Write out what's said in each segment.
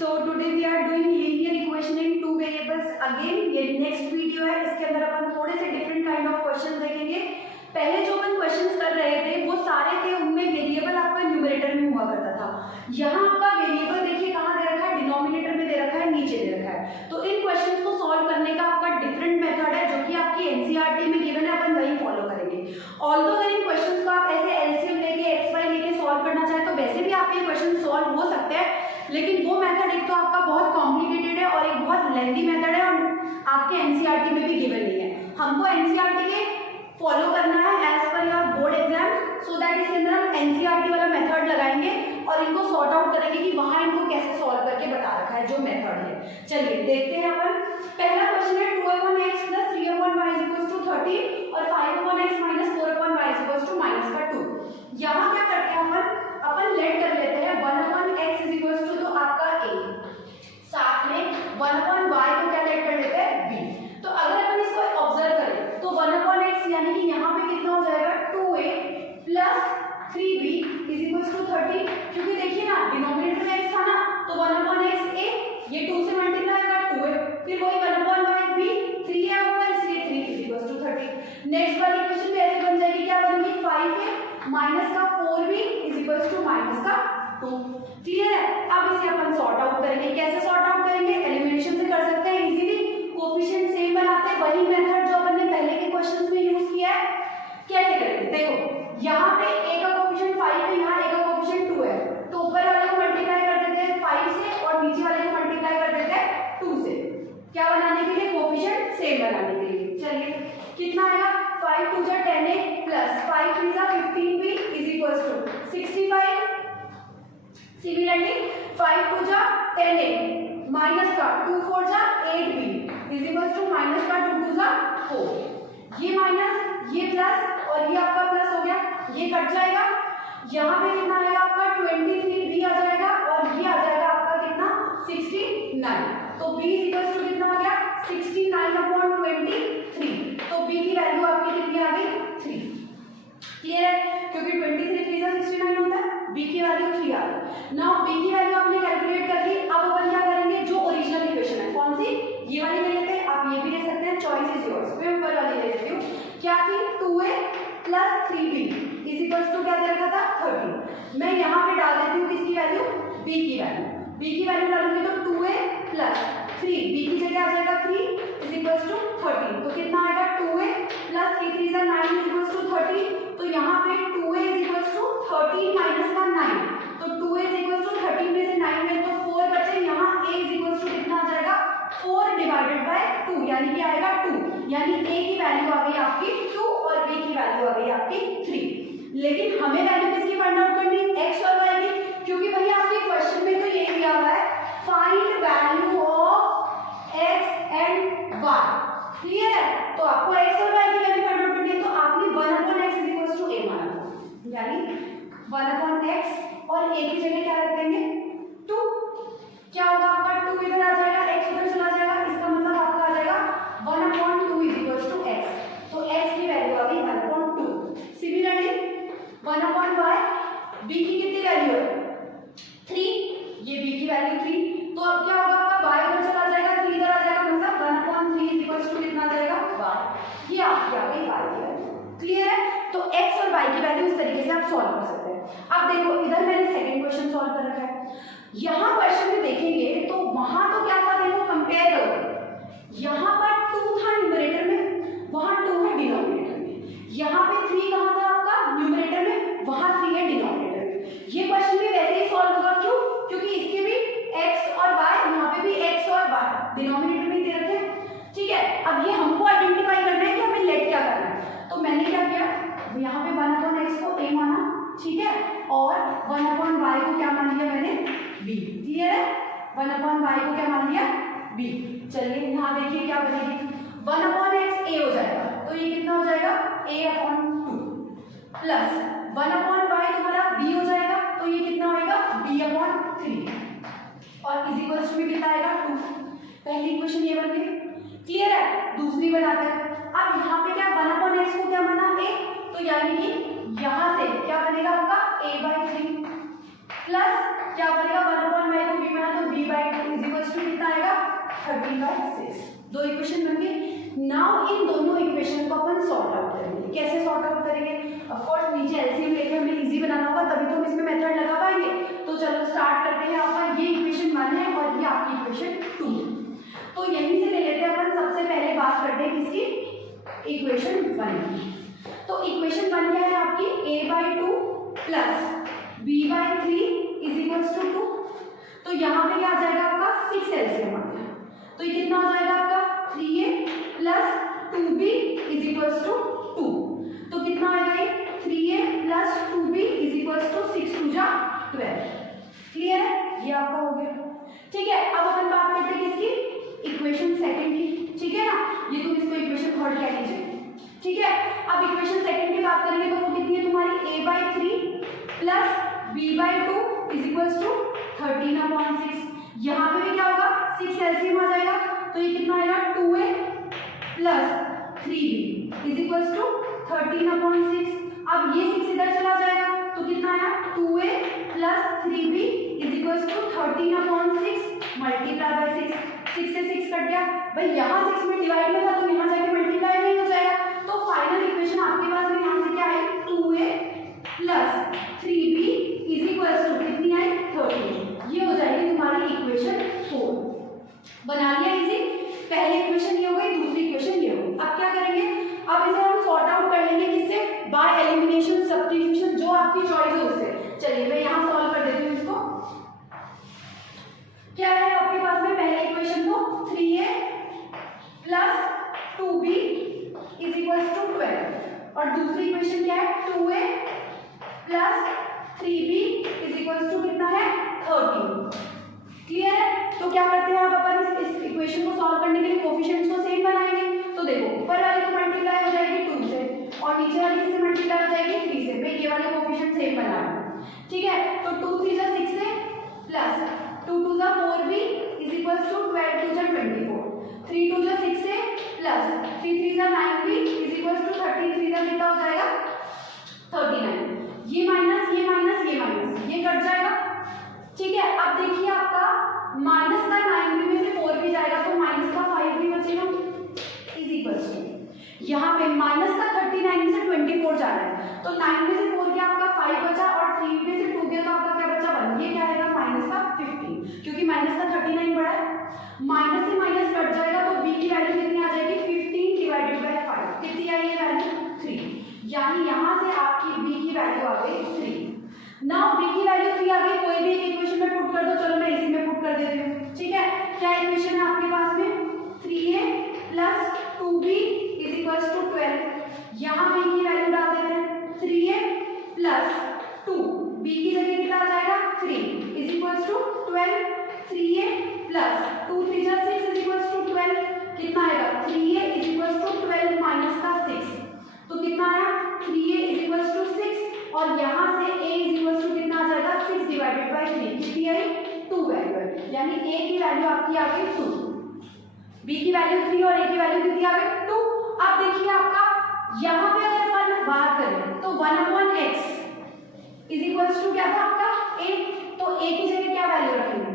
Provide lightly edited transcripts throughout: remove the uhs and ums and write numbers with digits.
So today we are doing linear equation in two variables again. ये next video है, इसके अंदर अपन थोड़े से डिफरेंट काइंड ऑफ क्वेश्चन देखेंगे. पहले जो अपन क्वेश्चंस कर रहे थे वो सारे थे, उनमें वेरिएबल आपका न्यूमरेटर में हुआ करता था. यहाँ आपका वेरिएबल देखिए कहाँ दे रखा है, डिनोमिनेटर में दे रखा है, नीचे दे रखा है. तो इन क्वेश्चंस को सॉल्व करने का आपका डिफरेंट मेथड है जो कि आपकी एनसीईआरटी में गिवन है, अपन वही फॉलो करेंगे. ऑल्दो अगर इन क्वेश्चंस को आप ऐसे एलसीएम लेके एक्स वाई लेके सॉल्व करना चाहें तो वैसे भी आपके क्वेश्चन सॉल्व हो सकते हैं, लेकिन वो मेथड एक तो आपका बहुत कॉम्प्लिकेटेड है और एक बहुत लेंथी मेथड है और आपके एनसीईआरटी में भी गिवन नहीं है. हमको एनसीईआरटी के फॉलो करना है as per your board exam, so that इसके अंदर हम एनसीईआरटी वाला मेथड लगाएंगे और इनको सॉर्ट आउट करेंगे कि वहां इनको कैसे सॉल्व करके बता रखा है जो मेथड है. चलिए देखते हैं अपन. पहला क्वेश्चन है 2/x + 3/y = 30 और 5/x - 4/y = -2. यहाँ क्या करते हैं अपन लेट कर लेते हैं 1/x = तो आपका a, साथ में 1/y को क्या लेट कर लेते हैं b. तो अगर अपन इसको ऑब्जर्व करें तो 1/x यानी कि यहाँ पे कितना हो जाएगा 2a + 3b = 30, क्योंकि देखिए ना डिनोमिनेटर में x था ना, तो 1/x a ये 2 से मल्टीप्लाई होगा 2a, फिर वही 1/y b 3 है ऊपर इसलिए 3 = 30. नेक्स्ट वाली इक्वेशन भी ऐसे बन जाएगी, क्या बनेगी 5a माइनस का 4b = माइनस का 2. क्लियर है. अब इसे अपन सॉर्ट आउट करेंगे. कैसे सॉर्ट आउट करेंगे? एलिमिनेशन से कर सकते हैं इजीली. कोफिशिएंट सेम बनाते हैं, वही मेथड जो अपन ने पहले के क्वेश्चंस में यूज किया है. कैसे करेंगे देखो, यहाँ पे a का कोफिशिएंट 5 है, यहाँ a का कोफिशिएंट 2 है, तो ऊपर वाले को मल्टीप्लाई कर देते हैं 5 से और नीचे वाले को मल्टीप्लाई कर देते हैं 2 से. क्या बनाने के लिए? कोफिशिएंट सेम बनाने के लिए. चलिए कितना आएगा 5 2 = 10a + 5 3 = 15b = 65. Similarly 5 2 = 10a minus का 2 4 = 8b = माइनस का 2 2 = 4. ये माइनस ये प्लस और ये आपका प्लस हो गया, ये कट जाएगा. यहाँ पे कितना आएगा आपका 23b आ जाएगा और ये आ जाएगा आपका कितना 69. तो b = कितना आ गया 69/23. तो b की वैल्यू आपकी कितनी आ गई 3. क्लियर है, क्योंकि 23 3 = 69 होता है, b की वैल्यू 3 आ गई. नाउ b की वैल्यू आपने कैलकुलेट कर ली. अब अपन क्या करेंगे, जो ओरिजिनल इक्वेशन है कौन सी, ये वाली ले लेते हैं. आप ये भी ले सकते हैं, चॉइस इज योर्स. मैं ऊपर वाली ले लेती हूँ. क्या थी 2a + 3b = क्या दे रखा था 30. मैं यहाँ पे डाल देती हूँ किसकी वैल्यू, b की वैल्यू. b की वैल्यू डालूंगी तो 2a + 3, b की जगह आ जाएगा 3 = 30. तो कितना आएगा 2a + 3 3 = 9 = 30. तो यहाँ पे 2a = 13 माइनस का 9, तो 2a = 13 में से 9 में तो 4 बचे. यहाँ a = कितना आ जाएगा 4/2 यानी कि आएगा 2. यानी a की वैल्यू आ गई आपकी 2 और b की वैल्यू आ गई आपकी 3. लेकिन हमें वैल्यू किसकी फाइंड आउट करनी, x और y की, क्योंकि भैया आपके क्वेश्चन में तो ये दिया हुआ है find value of x and y. Clear है. तो आपको x और y की वैल्यू फाइंड आउट करनी है, तो आपने 1/x = a माना, यानी 1/x और a की जगह क्या रख देंगे 2. क्या होगा आपका 2 इधर आ जाएगा, x उधर चला जाएगा, इसका मतलब आपका आ जाएगा 1/2 = x. तो x की वैल्यू आ गई 1/2. सिमिलरली 1/y, b की कितनी वैल्यू है 3, ये b की वैल्यू 3. तो अब क्या होगा आपका y उधर चला जाएगा, 3 इधर आ जाएगा, मतलब 1/3 कितना आ जाएगा y. ये आपकी आ गई y की वैल्यू. क्लियर है. तो x और y की वैल्यू इस तरीके से आप सॉल्व कर सकते हैं. अब देखो इधर मैंने सेकंड क्वेश्चन सॉल्व कर रखा है. यहाँ क्वेश्चन में देखेंगे तो वहां तो क्या था, देखो कंपेयर करो. यहाँ पर 2 था न्यूमरेटर में, वहां 2 है डिनोमिनेटर में. यहाँ पे 3 कहाँ था आपका न्यूमरेटर में, वहां 3 है डिनोमिनेटर में. ये क्वेश्चन भी वैसे ही सॉल्व होगा. क्यों? क्योंकि इसके भी x और y, यहाँ पे भी x और y डिनोमिनेटर में दे रखे हैं. ठीक है. अब ये हमको आइडेंटिफाई करना है कि हमें लेट क्या करना है. तो मैंने क्या किया, यहाँ पे 1/x को a माना, ठीक है, और 1/y को क्या मान लिया मैंने b. क्लियर है. 1/y को क्या मान लिया b. चलिए यहाँ देखिए क्या बनेगी, 1/x a हो जाएगा, तो ये कितना हो जाएगा a/2 प्लस 1/y तुम्हारा b हो जाएगा, तो ये कितना होगा b/3 और इज में कितना आएगा 2. पहली इक्वेशन ये बन गई. क्लियर है. दूसरी बनाते हैं. अब यहाँ पे क्या 1/x को क्या माना a, तो यानी कि यहाँ से क्या बनेगा आपका a/3 प्लस क्या बनेगा 1/y को b माना तो b/2 13/6, दो इक्वेशन बन गई। नाउ इन दोनों इक्वेशन को अपन सॉर्ट आउट करेंगे। कैसे सॉर्ट आउट करेंगे? ऑफ कोर्स नीचे एलसीएम लेके हमें इजी बनाना होगा, तभी तो हम इसमें मेथड लगा पाएंगे। तो चलो स्टार्ट करते हैं। आपका ये इक्वेशन 1 है और ये आपकी इक्वेशन 2 है। तो यहीं से ले लेते हैं अपन। सबसे पहले बात करते हैं किसकी? इक्वेशन 1 की। तो इक्वेशन 1 क्या है आपकी? a/2 plus b/3 is equals to 2। तो यहाँ पे क्या आ जाएगा आपका? 6 एलसीएम आ गया। तो ये कितना हो जाएगा आपका? 3a plus 2b is equals to 2। तो कितना आएगा ये? 3a plus 2b is equals to 6 2 जा 12। क्लियर है? ये आपका हो गया। ठीक है, अब अपन बात करते हैं किसकी? इक्वेशन सेकंड की। ठीक है ना, ये तुम इसको इक्वेशन थर्ड कह लीजिए। ठीक है, अब इक्वेशन सेकंड की बात करेंगे तो वो कितनी है तुम्हारी? a/3 plus b/2 is equals to 13/6। यहाँ पे भी क्या होगा? 6 एलसीएम आ जाएगा। तो ये कितना आएगा? 2a plus 3b is equals to 13/6। अब ये 6 इधर चला जाएगा तो कितना आया? 2a plus 3b is equals to 13/6 multiply by 6। 6 से 6 कट गया भाई, यहाँ 6 में डिवाइड में था तो यहाँ जाके मल्टीप्लाई नहीं हो जाएगा। तो फाइनल इक्वेशन आपके पास में यहाँ से क्या आई? 2a plus 3b is equals to कितनी आई? 13। ये हो जाएगी तुम्हारी इक्वेशन 4। बना लिया इजी। पहली इक्वेशन ये हो गई, दूसरी इक्वेशन ये हो गई। अब क्या करेंगे? अब इसे हम सॉर्ट आउट कर लेंगे किससे? बाय एलिमिनेशन, सब्स्टिट्यूशन, जो आपकी चॉइस हो उससे। चलिए मैं यहाँ सॉल्व कर देती हूँ इसको। क्या है आपके पास में? पहले इक्वेशन को 3a plus 2b is equals to 12 और दूसरी इक्वेशन क्या है? 2a plus 3b is equals to कितना है? 13। क्लियर है? तो क्या करते हैं अब अपन इस इक्वेशन को सॉल्व करने के लिए कोफिशिएंट्स को सेम बनाएंगे। तो देखो, ऊपर वाली तो मल्टीप्लाई हो जाएगी 2 से और नीचे वाली इससे मल्टीप्लाई हो जाएगी 3 से। मैं ये वाले कोफिशिएंट सेम बना रहा हूँ। ठीक है, तो 2 3 जा 6 से प्लस 2 2 जा 4b इज इक्वल्स टू 12 2 जा 24। 3 2 जा 6 से प्लस 3 3 जा 9b इज इक्वल्स टू 13 3 जा कितना हो जाएगा? 39। ये माइनस ये माइनस ये माइनस ये कट जाएगा। ठीक है, अब देखिए आपका माइनस का 9b में से 4 भी जाएगा तो माइनस का 5 भी बचेगा इज इक्वल्स टू यहाँ पे माइनस का 39 में से 24 जा रहा है तो 9 में से 4 क्या आपका 5 बचा और 3 में से 2 गया तो आपका क्या बचा 1। ये क्या आएगा? माइनस का 15, क्योंकि माइनस का 39 बड़ा है। माइनस से माइनस कट जाएगा तो b की वैल्यू कितनी आ जाएगी? 15 डिवाइडेड बाय 5। कितनी आई ये वैल्यू? 3। यानी यहाँ से आपकी b की वैल्यू आ गई 3। नाउ b की वैल्यू 3 आ गई। कोई भी एक इक्वेशन में पुट कर दो। चलो मैं इसी में पुट कर देती हूँ। ठीक है, क्या इक्वेशन है आपके पास में? 3a plus 2b is equals to 12। यहाँ b की वैल्यू डाल देते हैं 3a प्लस 2, b की जगह कितना आ जाएगा? 3 is equals to 12। 3a plus 2 3 जा 6 इज इक्वल्स टू 12। कितना आएगा? 3a is equals to 12 minus का 6 तो कितना आया? 3a इज इक्वल्स टू 6 और यहाँ से a इज इक्वल्स टू कितना आ जाएगा? 6 डिवाइडेड बाय 3। कितनी आई? 2 वैल्यू है। यानी a की वैल्यू आपकी आ गई 2, b की वैल्यू 3 और a की वैल्यू कितनी आ गई? 2। अब देखिए आपका यहाँ पे अगर अपन बात करें तो 1/x इज इक्वल्स टू क्या था आपका? a। तो a की जगह क्या वैल्यू रखेंगे?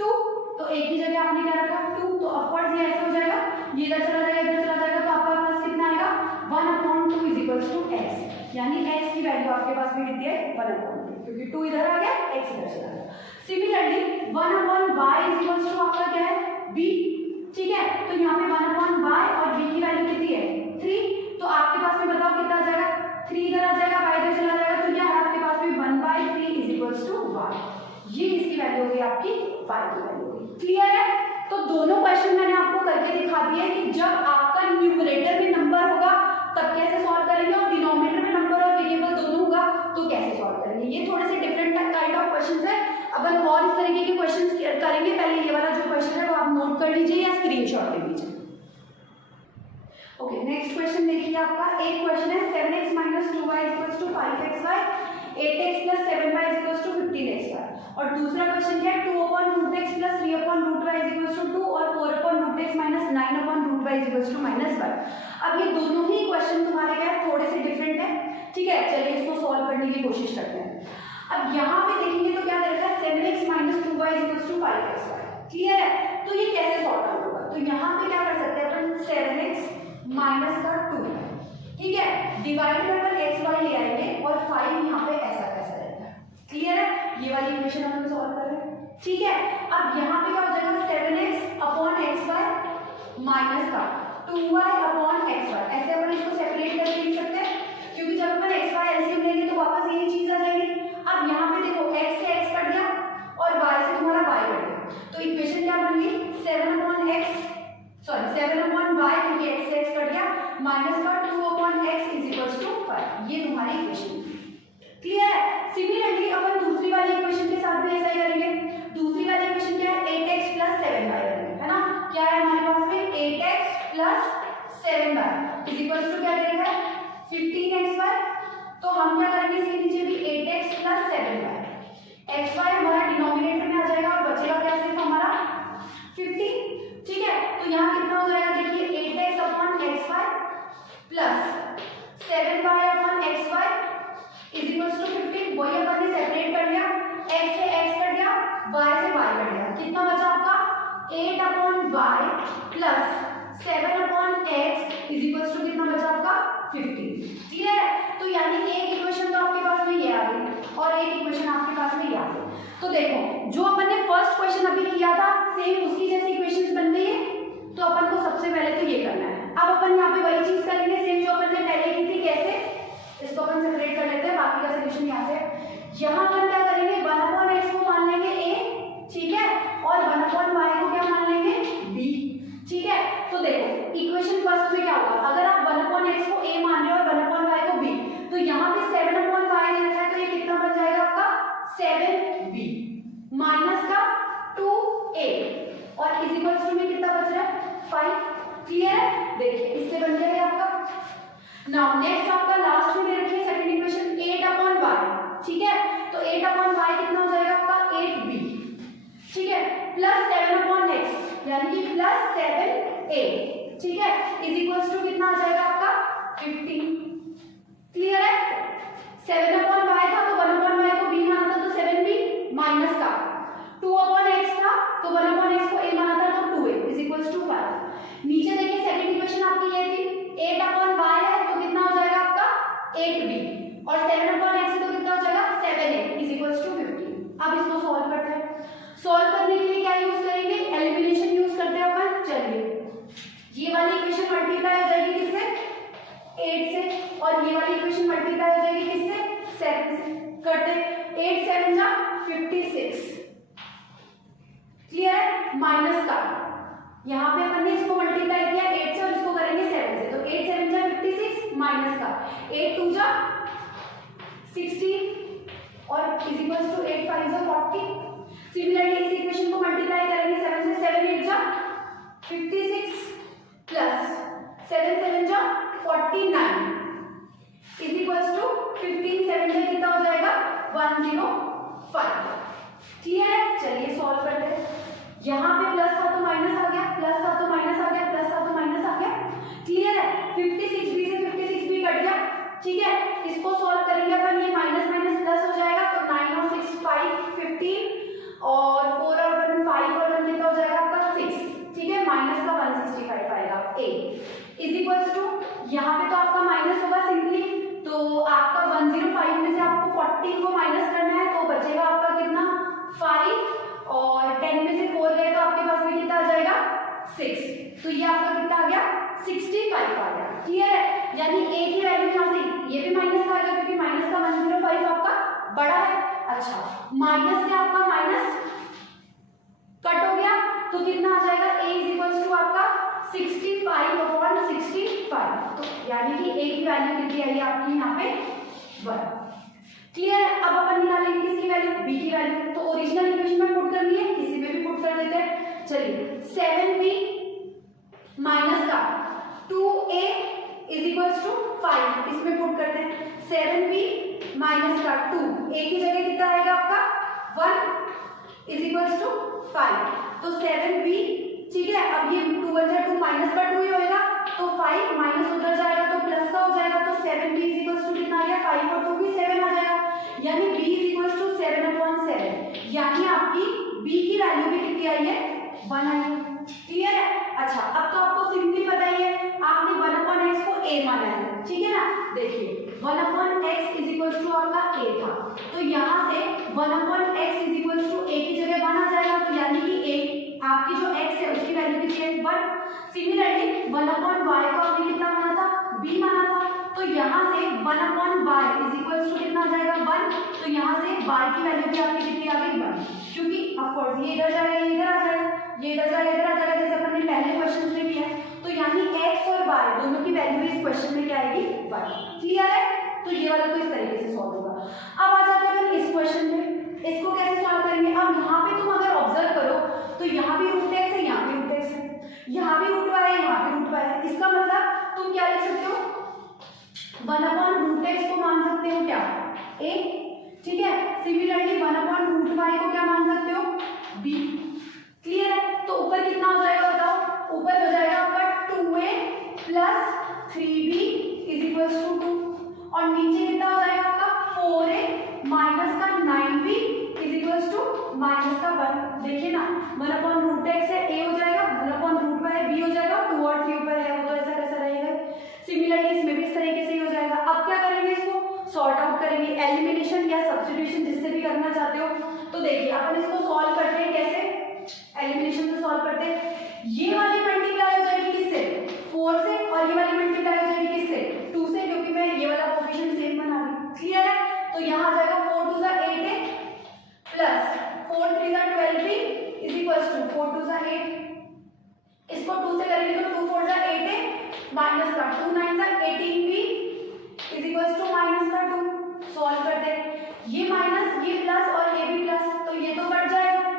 2। तो a की जगह आपने क्या रखा? 2। तो ऑफकोर्स ये ऐसे हो जाएगा, ये इधर चला जाएगा इधर चला जाएगा तो आपका पास कितना आएगा? 1/2 इज इक्वल्स टू x। यानी x की वैल्यू आपके पास में कितनी है? 1/2, क्योंकि 2 इधर आ गया x इधर चला गया। Similarly 1/y is equals to आपका क्या है? b। ठीक है, तो यहाँ पे 1/y और b की वैल्यू कितनी है? 3। तो आपके पास में बताओ कितना आ जाएगा? 3 इधर आ जाएगा, y इधर चला जाएगा तो क्या है आपके पास में? 1/3 इज इक्वल्स टू y। ये इसकी वैल्यू होगी आपकी y की वैल्यू होगी। क्लियर है? तो दोनों क्वेश्चन मैंने आपको करके दिखा दिए कि जब आपका न्यूमरेटर में नंबर होगा तब कैसे सॉल्व करेंगे और डिनोमिनेटर में नंबर और वेरिएबल दोनों होगा तो कैसे सॉल्व करेंगे। ये थोड़े से डिफरेंट काइंड ऑफ क्वेश्चंस है। अपन और इस तरीके के क्वेश्चंस करेंगे। पहले ये वाला जो क्वेश्चन है वो आप नोट कर लीजिए या स्क्रीनशॉट ले लीजिए। ओके, नेक्स्ट क्वेश्चन देखिए आपका। एक क्वेश्चन है 7x - 2y = 5xy, 8x + 7y = 15xy और दूसरा क्वेश्चन क्या है? 2/√x + 3/√y = 2 और 4/√x - 9/√y = -1। अब ये दोनों ही क्वेश्चन तुम्हारे क्या है? थोड़े से डिफरेंट है। ठीक है, चलिए इसको सॉल्व करने की कोशिश करते हैं। अब यहाँ पे देखेंगे तो क्या रहेगा? 7x - 2y = 5xy। क्लियर है? तो ये कैसे सॉर्ट आउट होगा? तो यहाँ पे क्या कर सकते हैं अपन 7x माइनस का 2, ठीक है, डिवाइड में अपन एक्स वाई ले आएंगे और 5 यहाँ पे ऐसा कैसा रहेगा। क्लियर है? ये वाली इक्वेशन हम सॉल्व कर रहे हैं, ठीक है। अब यहाँ पे क्या हो जाएगा 7x upon x Y minus का 2y अपॉन एक्स वाई, ऐसे अपन इसको सेपरेट करके लिख सकते हैं क्योंकि जब अपन एक्स वाई एलसीएम लेंगे तो वापस यही चीज आ जाएगी। अब यहाँ पे देखो x से x कट गया और y से तुम्हारा y कट गया, तो इक्वेशन क्या बन गई 7 अपॉन y क्योंकि x से x कट गया माइनस का 2 upon x is equals to 5, ये तुम्हारी इक्वेशन। क्लियर है? सिमिलरली अपन दूसरी वाली इक्वेशन के साथ भी ऐसा ही करेंगे। दूसरी वाली इक्वेशन क्या है 8x प्लस 7y है ना, क्या है हमारे पास में 8x plus 7y is equals to क्या दे रखा है 15xy, तो हम क्या करेंगे इसके नीचे भी 8x प्लस 7y, xy हमारा डिनोमिनेटर में आ जाएगा और बचेगा क्या सिर्फ हमारा 15, ठीक है। तो यहाँ कितना हो जाएगा देखिए 8x upon xy plus 7y upon xy is equals to 15, वही अपन ने सेपरेट कर लिया, x से x कट गया y से y कट गया, कितना बचा आपका 8 upon y plus 7 upon x is equals to कितना बचा आपका 15। क्लियर है? तो यानी एक इक्वेशन तो आपके पास में ये आ गई और एक इक्वेशन आपके पास में ये आ गई। तो देखो जो अपन ने फर्स्ट क्वेश्चन अभी किया था सेम उसकी जैसी इक्वेशंस बन गई है, तो अपन को सबसे पहले तो ये करना है। अब अपन यहाँ पे वही चीज करेंगे सेम जो अपन ने पहले की थी, कैसे इसको अपन सेपरेट कर लेते हैं, बाकी का सोल्यूशन यहाँ से। यहाँ अपन क्या करेंगे 1 अपॉन x को मान लेंगे a, ठीक है, और 1 अपॉन y को क्या मान लेंगे b, ठीक है। तो देखो इक्वेशन फर्स्ट में क्या होगा, अगर आप 1 अपॉन x को a मान रहे हो और 1 अपॉन y को b, तो यहाँ पे 7 अपॉन y दे रखा है, तो ये कितना बन जाएगा आपका 7b माइनस का 2a और इज इक्वल्स टू में कितना बच रहा है 5। क्लियर है? देखिए इससे बन जाएगा आपका। नाउ नेक्स्ट आपका लास्ट में दे रखी है सेकंड इक्वेशन 8 अपॉन y, ठीक है, तो 8 अपॉन y कितना हो जाएगा आपका 8b, ठीक है, प्लस 7 अपॉन x यानी कि प्लस 7a, ठीक है, इज इक्वल्स टू कितना आ जाएगा आपका 15। क्लियर है? 7 अपॉन y था तो 1 अपॉन y को b माना था तो 7b माइनस का 2 अपॉन x था तो 1 अपॉन x को a माना था तो 2a इज इक्वल्स टू 5। नीचे देखिए सेकंड इक्वेशन आपकी ये थी 8 अपॉन y है तो कितना हो जाएगा आपका 8b और 7 अपॉन x है तो कितना हो जाएगा 7a इज इक्वल्स टू 15। अब इसको सॉल्व करते हैं। सॉल्व करने के लिए क्या यूज करेंगे, एलिमिनेशन यूज करते हैं अपन। चलिए ये वाली इक्वेशन मल्टीप्लाई हो जाएगी किससे 8 से और ये वाली इक्वेशन मल्टीप्लाई हो जाएगी किससे 7 से। करते 8 7 जा 56। क्लियर है? माइनस का यहाँ पे अपन ने इसको मल्टीप्लाई किया 8 से और इसको करेंगे 7 से, तो 8 7 जा 56 माइनस का 8 2 जा 16 और इज इक्वल्स टू 8 5 जा 40। सिमिलरली इस इक्वेशन को मल्टीप्लाई करेंगे 7 से, 7 8 जा 56 प्लस 7 7 जा 49 इज इक्वल्स टू 15 7 जा कितना हो जाएगा 105। क्लियर है? चलिए सॉल्व करते हैं। यहाँ पे प्लस था तो माइनस आ गया, प्लस था तो माइनस आ गया, प्लस था तो माइनस आ गया। क्लियर है? 56b से 56b कट गया, ठीक है। इसको सॉल्व करेंगे अपन, ये माइनस माइनस प्लस हो जाएगा तो 9 और 6 5 15 और 4 और 1 5 और 1 कितना हो जाएगा आपका 6, ठीक है, माइनस का 165 आएगा a इज इक्वल्स टू यहाँ पे तो आपका माइनस होगा सिंपली, तो आपका 105 में से आपको 40 को माइनस करना है तो बचेगा आपका कितना 5 और 10 में से 4 गए तो आपके पास में कितना आ जाएगा 6, तो ये आपका कितना आ गया 65 आ गया। क्लियर है? यानी a की वैल्यू यहाँ से ये भी माइनस का आ गया क्योंकि माइनस का 105 आपका बड़ा है। अच्छा माइनस से आपका माइनस कट हो गया तो कितना आ जाएगा a इज इक्वल्स टू आपका 65 अपॉन 65, तो यानी कि a की वैल्यू कितनी आई आपकी यहाँ पे 1। क्लियर है? अब अपन निकालेंगे किसकी वैल्यू b की वैल्यू, तो ओरिजिनल इक्वेशन में पुट करनी है, किसी में भी पुट कर देते हैं। चलिए 7b माइनस का 2a इज इक्वल्स टू 5 इसमें पुट करते हैं। 7b माइनस का 2 a की जगह कितना आएगा आपका 1 इज इक्वल्स टू 5, तो 7b, ठीक है। अब ये 2 बचा 2 माइनस का 2 ही होएगा तो 5 माइनस उधर जाएगा तो प्लस का हो जाएगा, तो 7b इज इक्वल्स टू कितना आ गया 5 और 2 भी 7 आ जाएगा, यानी b is equals to 7 upon 7, यानी आपकी b की वैल्यू भी कितनी आई है 1 आई है। क्लियर है? अच्छा अब तो आपको सिंपली पता ही है, आपने 1/x को a माना है, ठीक है ना। देखिए 1/x इज इक्वल्स टू आपका a था, तो यहाँ से 1/x is equals to a की जगह 1 आ जाएगा, तो यानी कि a आपकी जो x है उसकी वैल्यू कितनी है 1। सिमिलरली 1/y को आपने कितना माना था b माना था, तो यहाँ से 1/y इज इक्वल्स टू कितना आ जाएगा 1, तो यहाँ से y की वैल्यू भी आपकी कितनी आ गई 1, क्योंकि ऑफ कोर्स ये इधर जाएगा ये इधर आ जाएगा, ये इधर जाएगा इधर आ जाएगा, जैसे अपन ने पहले क्वेश्चन में किया है। तो यानी x और y दोनों की वैल्यू इस क्वेश्चन में क्या आएगी 1। क्लियर है? तो ये वाला तो इस तरीके से सॉल्व होगा। अब आ जाते हैं इस क्वेश्चन में, इसको कैसे सॉल्व करेंगे। अब यहाँ पे तुम अगर ऑब्जर्व करो तो यहाँ भी रूट x है, यहाँ भी रूट x है, यहाँ भी रूट y है, यहाँ भी रूट y है। इसका मतलब तुम क्या लिख सकते हो 1/√x को मान सकते हो क्या a, ठीक है। सिमिलरली 1/√y को क्या मान सकते हो b। क्लियर है? तो ऊपर कितना हो जाएगा बताओ, ऊपर हो जाएगा आपका 2a plus 3b is equals to 2, और नीचे कितना हो जाएगा आपका 4a माइनस का 9b is equals to minus का 1। देखिए ना 1/√x है a हो जाएगा, 1/√y है b हो जाएगा, 2 और 3 ऊपर है वो तो ऐसा कैसा रहेगा। सिमिलरली इसमें भी इस तरीके से ही हो जाएगा। अब क्या करेंगे, इसको सॉर्ट आउट करेंगे, एलिमिनेशन या सब्स्टिट्यूशन जिससे भी करना चाहते हो। तो देखिए अपन इसको सॉल्व करते हैं, कैसे एलिमिनेशन से सॉल्व करते हैं। ये वाली मल्टीप्लाई हो जाएगी किससे 4 से, और ये वाली मल्टीप्लाई हो जाएगी किससे 2 से, क्योंकि मैं ये वाला कोएफिशिएंट सेम बना रही हूँ। क्लियर है? तो यहाँ आ जाएगा 4 2 8 प्लस 4 3 12 इज इक्वल्स टू 4 2 8। इसको 2 से करेंगे तो 2 4 8 माइनस का 2 9 18b is equals to minus का 2। सॉल्व करते हैं, ये माइनस ये प्लस और ये भी प्लस, तो ये तो कट जाएगा।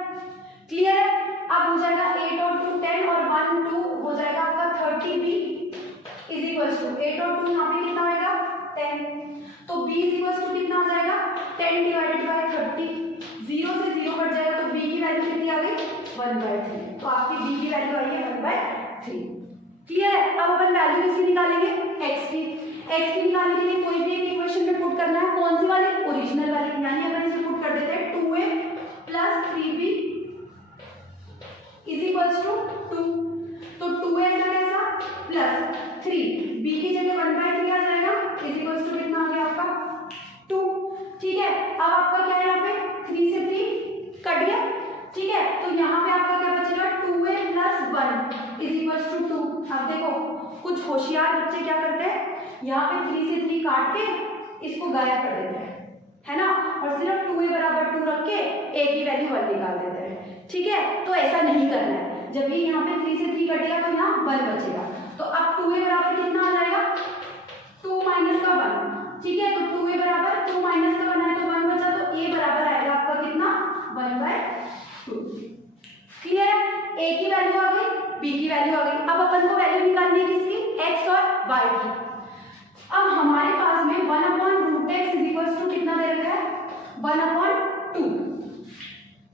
क्लियर है? अब हो जाएगा 8 और 2 10 और 1 2 हो जाएगा आपका 30b इज इक्वल्स टू 8 और 2 यहाँ पे कितना आएगा 10, तो b इज इक्वल्स टू कितना आ जाएगा 10 डिवाइडेड बाय 30, 0 से 0 कट जाएगा, तो b की वैल्यू कितनी आ गई 1/3। तो आपकी b की वैल्यू आई है 1/3। क्लियर है? अब अपन वैल्यू किसकी निकालेंगे x की। x की निकालने के लिए कोई भी एक इक्वेशन में पुट करना है, कौन सी वाली ओरिजिनल वाली, यानी अपन इसे पुट कर देते हैं 2a plus 3b is equals to 2, तो 2a ऐसा कैसा प्लस 3 b की जगह 1/3 आ जाएगा इज इक्वल्स टू कितना आ गया आपका 2। ठीक है, अब आपका क्या है यहाँ पे 3 से 3 कट गया, ठीक है, तो यहाँ पे आपका क्या बचेगा 2a plus 1 is equals to 2। अब देखो कुछ होशियार बच्चे क्या करते हैं, यहाँ पे 3 से 3 काट के इसको गायब कर देते हैं, है ना, और सिर्फ 2a बराबर 2 रख के a की वैल्यू 1 निकाल देते हैं। ठीक है, तो ऐसा नहीं करना है। जब ये यहाँ पे 3 से 3 कटेगा तो यहाँ 1 बचेगा, तो अब 2a बराबर कितना आ जाएगा 2 माइनस का 1। ठीक है, तो 2a बराबर 2 माइनस का 1 है तो 1 बचा, तो a बराबर आएगा आपका कितना 1/2। क्लियर है? a की वैल्यू आ गई, b की वैल्यू आ गई। अब अपन को वैल्यू निकालनी है किसकी, x और y की। अब हमारे पास में 1/√x इज इक्वल्स टू कितना दे रखा है 1/2,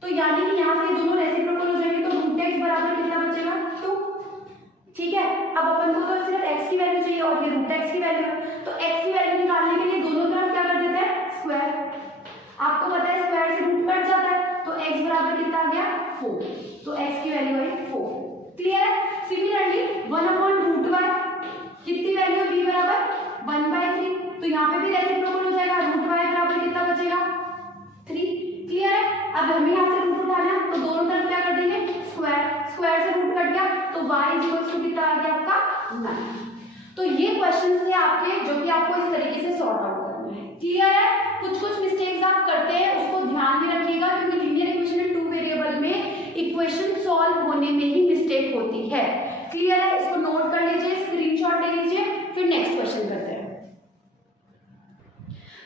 तो यानी कि यहाँ से दोनों रेसिप्रोकल हो जाएंगे, तो √x बराबर कितना बचेगा 2। ठीक है, अब अपन को तो सिर्फ x की वैल्यू चाहिए और ये √x की वैल्यू है, तो x की वैल्यू निकालने के लिए दोनों तरफ क्या कर देते हैं स्क्वायर। आपको पता है स्क्वायर से रूट कट जाता है, तो x बराबर कितना आ गया 4, तो x की वैल्यू आई 4। क्लियर है? सिमिलरली 1/√y कितनी वैल्यू b बराबर 1/3, तो यहाँ पे भी रेसिप्रोकल हो जाएगा, √y बराबर कितना बचेगा 3। क्लियर है? अब हमें यहाँ से रूट उठाना है, तो दोनों तरफ क्या कर देंगे स्क्वायर, स्क्वायर से रूट कट गया, तो y इज इक्वल्स टू कितना आ गया आपका 9। तो ये क्वेश्चंस थे आपके, जो कि आपको इस तरीके से सॉर्ट आउट करना है। क्लियर है? कुछ मिस्टेक्स आप करते हैं उसको ध्यान में रखिएगा, क्योंकि लीनियर इक्वेशन में 2 वेरिएबल में इक्वेशन सॉल्व होने में ही मिस्टेक होती है। क्लियर है? इसको नोट कर लीजिए, स्क्रीनशॉट ले लीजिए, फिर नेक्स्ट क्वेश्चन करते हैं।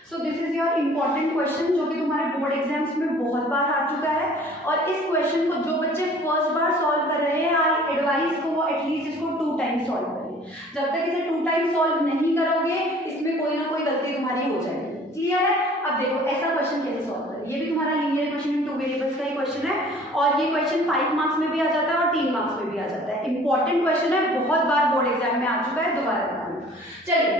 So this is your important question, जो कि तुम्हारे बोर्ड एग्जाम्स में बहुत बार आ चुका है, और इस क्वेश्चन को जो बच्चे फर्स्ट बार सॉल्व कर रहे हैं, आई एडवाइस को वो एटलीस्ट इसको 2 टाइम सॉल्व करें। जब तक इसे 2 टाइम सॉल्व नहीं करोगे, इसमें कोई ना कोई गलती तुम्हारी हो जाएगी। क्लियर है? अब देखो ऐसा क्वेश्चन कैसे सॉल्व करें, ये भी तुम्हारा लीनियर क्वेश्चन में 2 वेरिएबल्स का ही क्वेश्चन है, और ये क्वेश्चन 5 मार्क्स में भी आ जाता है और 3 मार्क्स में भी आ जाता है। इंपॉर्टेंट क्वेश्चन है, बहुत बार बोर्ड एग्जाम में आ चुका है, दोबारा बता दूं। चलिए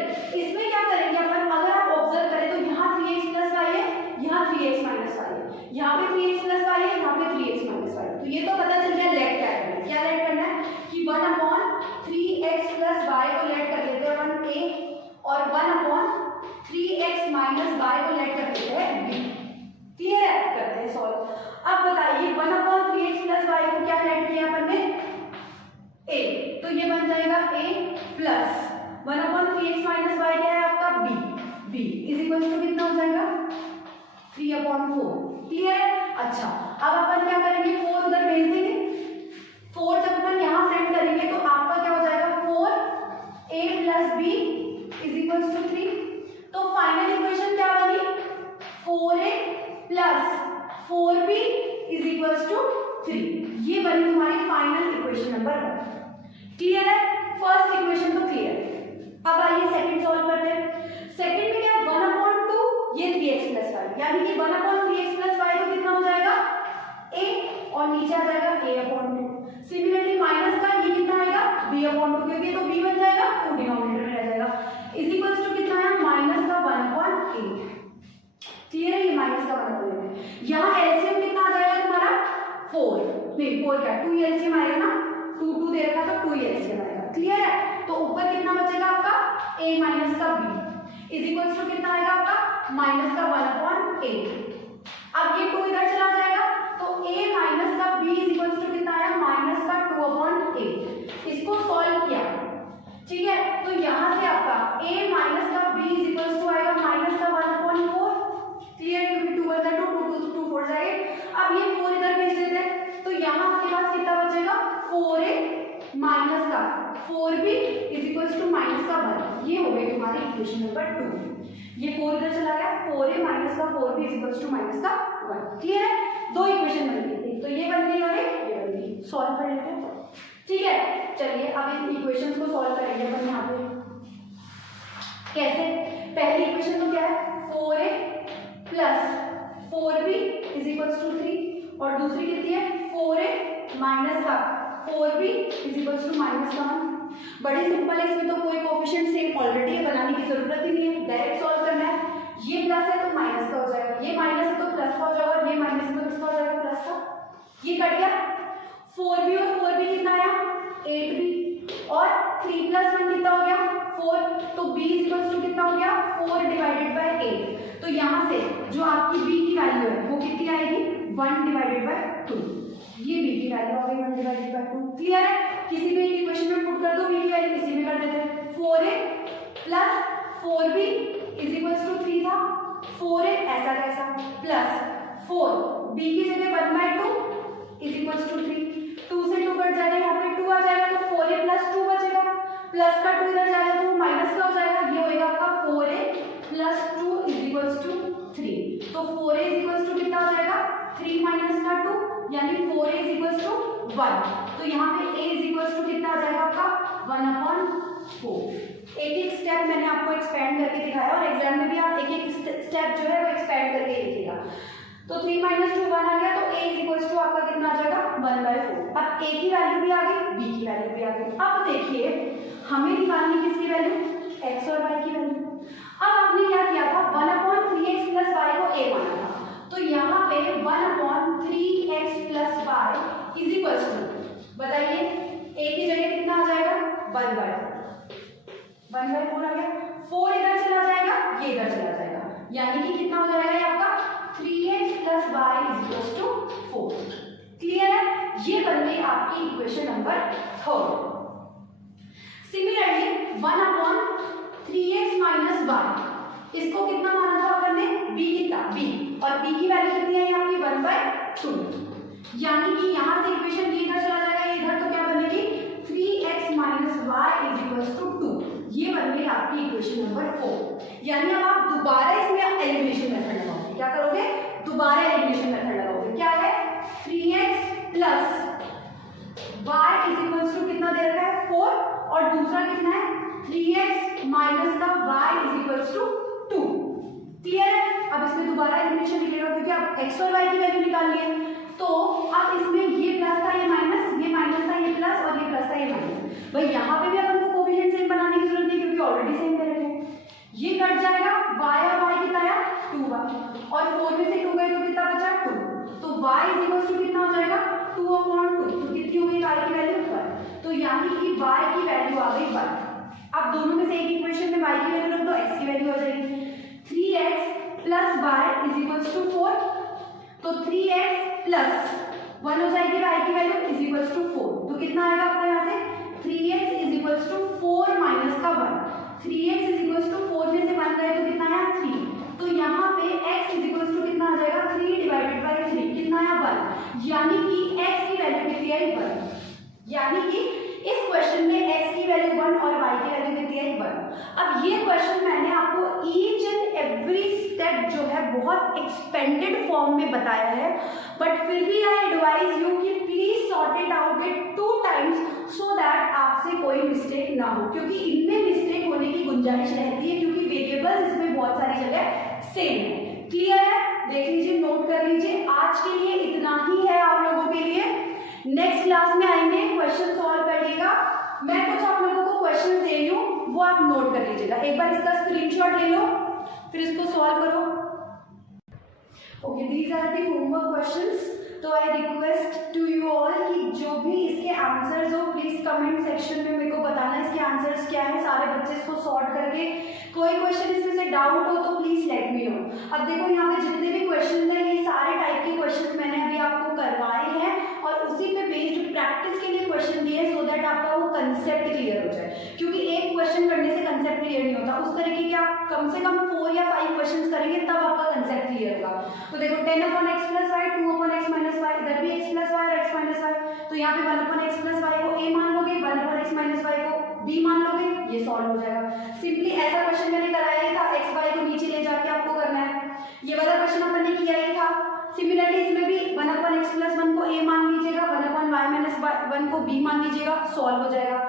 इसमें क्या करेंगे अपन, अगर आप ऑब्जर्व करें तो यहाँ 3x प्लस y है, यहाँ 3x माइनस y है, यहाँ पे 3x प्लस y है, यहाँ पे 3x माइनस तो ये तो पता चल गया लेट क्या करना है। क्या लेट करना है कि 1/3x प्लस वाई को लेट कर लेते हैं अपन a और 1/3x माइनस वाई को लेट कर लेते हैं b। क्लियर है, करते हैं सॉल्व। अब बताइए 1/3x प्लस वाई को क्या लेट किया अपन ने a, तो ये बन जाएगा a plus 1/3x minus Y क्या है आपका b इज इक्वल टू कितना हो जाएगा 3/4। क्लियर है। अच्छा अब अपन क्या करेंगे 4 उधर भेज देंगे। 4 जब अपन यहाँ सेंड करेंगे तो आपका क्या हो जाएगा 4a plus b is equal to 3। तो फाइनल इक्वेशन क्या बनी 4a plus 4b is equal to 3। ये बनी तुम्हारी फाइनल इक्वेशन नंबर 1। क्लियर है, फर्स्ट इक्वेशन तो क्लियर। अब आइए सेकंड सॉल्व करते हैं। सेकंड में क्या 1/2 ये 3x प्लस वाई, यानी कि 1/3x प्लस वाई तो कितना हो जाएगा a और नीचे आ जाएगा a/2। सिमिलरली माइनस का ये कितना आएगा b/2, क्योंकि तो b बन जाएगा 2 डिनोमिनेटर में रह जाएगा इज इक्वल्स टू कितना है माइनस का 1/8। क्लियर है, ये माइनस का 1/8। यहाँ एलसीएम कितना आ जाएगा तुम्हारा 4 नहीं 4 क्या 2 एलसीएम आएगा ना, 2 दे रखा तो 2 एलसीएम आएगा। क्लियर है, तो ऊपर कितना बचेगा आपका a माइनस का b इज इक्वल्स टू कितना आएगा आपका माइनस का 1/8। अब ये 2 इधर चला जाएगा तो a माइनस का b इज इक्वल्स टू कितना आया माइनस का 2/8। इसको सॉल्व किया, ठीक है, तो यहां से आपका a माइनस का b इज इक्वल्स टू आएगा माइनस का 1/4। क्लियर, क्योंकि 2 1 2 2 4 जाएगा। अब ये 4 इधर भेज देते हैं तो यहां आपके पास कितना बचेगा 4a माइनस का 4b is equals to minus का 1। ये हो गई तुम्हारी इक्वेशन नंबर 2। ये 4 इधर चला गया 4a माइनस का 4b is equals to minus का 1। क्लियर है, दो इक्वेशन बन गई, तो ये बन गई और ये बन गई। सॉल्व कर लेते हैं, ठीक है। चलिए अब इन इक्वेशंस को सॉल्व करेंगे अपन यहाँ पे। कैसे, पहली इक्वेशन तो क्या है 4a plus 4b is equals to 3 और दूसरी कितनी है 4a माइनस का 4b is equals to minus का 1। बड़ी सिंपल है, इसमें तो कोई कोएफिशिएंट सेम ऑलरेडी है, बनाने की जरूरत ही नहीं है, डायरेक्ट सॉल्व करना है। ये प्लस है तो माइनस का हो जाएगा, ये माइनस है तो प्लस का हो जाएगा, और ये माइनस है तो किसका हो जाएगा प्लस का। ये कट गया 4b और 4b कितना आया 8b और 3 प्लस 1 कितना हो गया 4, तो b इज इक्वल्स टू कितना हो गया 4 डिवाइडेड बाय 8। तो यहाँ से जो आपकी b की वैल्यू है वो कितनी आएगी 1 डिवाइडेड बाय 2। ये b की वैल्यू आ गई 1 डिवाइडेड बाय 2। क्लियर है, किसी भी इक्वेशन में पुट कर दो b की वैल्यू, इसी में कर देते हैं 4a plus 4b is equals to 3 था, 4a ऐसा कैसा प्लस 4 b की जगह 1/2 इज इक्वल्स टू 3। 2 से 2 कट जाएगा, यहाँ पे 2 आ जाएगा तो 4a प्लस 2 बचेगा, प्लस का 2 इधर जाएगा तो माइनस का हो जाएगा। ये होएगा आपका 4a plus 2 is equals to 3। तो 4a इज इक्वल्स टू कितना हो जाएगा 3 माइनस का 2 यानी 4a इज इक्वल्स टू 1। तो यहाँ पे a इज इक्वल्स टू कितना आ जाएगा आपका 1/4। एक एक स्टेप मैंने आपको एक्सपेंड करके दिखाया और एग्जाम में भी आप एक एक स्टेप जो है वो एक्सपेंड करके लिखिएगा। तो 3 माइनस 2 1 आ गया, तो a इज इक्वल्स टू आपका कितना आ जाएगा 1/4। अब a की वैल्यू भी आ गई, b की वैल्यू भी आ गई। अब देखिए हमें निकालनी किसकी वैल्यू x और y की वैल्यू। अब आपने क्या किया था 1/3x प्लस y को a माना था, तो यहाँ पे 1/3x plus y is equals to बताइए a की जगह कितना आ जाएगा 1/4 आ गया, 4 इधर चला जाएगा ये इधर चला जाएगा, यानी कि कितना हो जाएगा ये आपका 3x plus y is equals to 4। Clear है, ये बन गई आपकी equation number 3। Similarly 1/3x minus y, इसको कितना माना था अपन ने b कितना b, और b की वैल्यू कितनी है आपकी 1/2, यानी कि यहाँ से इक्वेशन ये इधर चला जाएगा ये इधर, तो क्या बनेगी 3x minus y is equals to 2। ये बन गई आपकी इक्वेशन नंबर 4। यानी अब आप दोबारा इसमें एलिमिनेशन मेथड लगाओगे, क्या करोगे दोबारा एलिमिनेशन मेथड लगाओगे। क्या है 3x plus y is equals to कितना दे रखा है 4, और दूसरा कितना है 3x माइनस का y is equals to 2। Clear है, अब इसमें दोबारा एलिमिनेशन लिखेगा क्योंकि आप x और y की वैल्यू निकाल लिए, तो अब इसमें ये प्लस था ये माइनस, ये माइनस था ये प्लस, और ये प्लस था ये माइनस। भाई यहाँ पे भी अपन को कोएफिशिएंट सेम बनाने की जरूरत नहीं क्योंकि ऑलरेडी सेम दे रखे हैं। ये कट जाएगा y और y कितना आया 2y, और 4 में से 2 गए तो कितना बचा 2, तो y इज इक्वल्स टू कितना हो जाएगा 2/4 यानी कि y की वैल्यू आ गई 1। अब दोनों में से एक इक्वेशन में y की वैल्यू रख दो, x की वैल्यू आ जाएगी 3x plus y is equals to 4। तो 3x प्लस 1 हो जाएगी y की वैल्यू इज इक्वल्स टू 4। तो कितना आएगा आपका यहाँ से 3x is equals to 4 minus का 1। 3x इज इक्वल्स टू 4 में से 1 गए तो कितना आया 3। तो यहाँ पे x इज इक्वल्स टू कितना आ जाएगा 3 डिवाइडेड बाय 3 कितना आया 1। यानी कि x की वैल्यू कितनी आई 1। यानी कि इस क्वेश्चन में x की वैल्यू 1 और y की वैल्यू कितनी आई 1। अब ये क्वेश्चन मैंने आपको ईच एंड एवरी स्टेप जो है बहुत एक्सपेंडेड फॉर्म में बताया है, बट फिर भी आई एडवाइज यू कि please sort it out it 2 times so that आपसे कोई मिस्टेक ना हो, क्योंकि इनमें मिस्टेक होने की गुंजाइश रहती है क्योंकि वेरिएबल्स इसमें बहुत सारी जगह सेम है। क्लियर है? देख लीजिए, नोट कर लीजिए। आज के लिए इतना ही है आप लोगों के लिए। नेक्स्ट क्लास में आएंगे, क्वेश्चन सॉल्व करिएगा। मैं कुछ आप लोगों को क्वेश्चन दे रही हूँ, वो आप नोट कर लीजिएगा। एक बार इसका स्क्रीनशॉट ले लो, फिर इसको सॉल्व करो। Okay, these are the homework questions. तो I request to you all कि जो भी इसके आंसर्स हो प्लीज कमेंट सेक्शन में मेरे को बताना इसके आंसर्स क्या है। सारे बच्चे इसको सॉर्ट करके, कोई क्वेश्चन इसमें से डाउट हो तो प्लीज लेट मी नो। अब देखो यहाँ पे जितने भी क्वेश्चन हैं ये सारे टाइप के क्वेश्चन मैंने अभी आपको करवाए हैं और उसी पे बेस्ड प्रैक्टिस के लिए क्वेश्चन दिए सो दैट आपका वो कंसेप्ट क्लियर हो जाए, क्योंकि एक क्वेश्चन करने से कंसेप्ट क्लियर नहीं होता। उस तरीके के आप कम से कम 4 या 5 क्वेश्चन करेंगे तब आपका कंसेप्ट क्लियर होगा। तो देखो 10/x + y, 2/x - y, इधर भी x + y और x - y, तो यहाँ पे 1/x + y को a मान लोगे, 1/x - y को b मान लोगे, ये सॉल्व हो जाएगा। सिंपली ऐसा क्वेश्चन मैंने कराया ही था, x y को नीचे ले जाके आपको करना है। ये वाला क्वेश्चन अपन ने किया ही था। सिमिलरली इसमें भी 1/x + 1 को a मान लीजिएगा, 1/y - 1 को b मान लीजिएगा, सॉल्व हो जाएगा।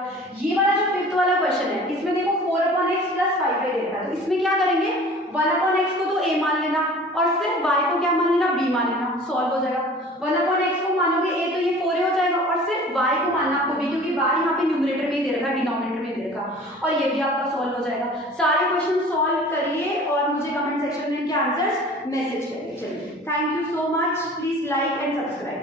ये वाला जो 5th वाला क्वेश्चन है इसमें देखो 4/x + 5y दे रखा है, तो इसमें क्या करेंगे 1/x को तो a मान लेना और सिर्फ y को क्या मान लेना b मान लेना, सॉल्व हो जाएगा। 1/x को मानोगे a तो ये 4 हो जाएगा और सिर्फ y को मानना आपको b, क्योंकि y यहाँ पे न्यूमरेटर में ही दे रखा है, डिनोमिनेटर में दे रखा, और ये भी आपका सॉल्व हो जाएगा। सारे क्वेश्चन सॉल्व करिए और मुझे कमेंट सेक्शन में इनके आंसर्स मैसेज करिए। चलिए, thank you so much, please like and subscribe.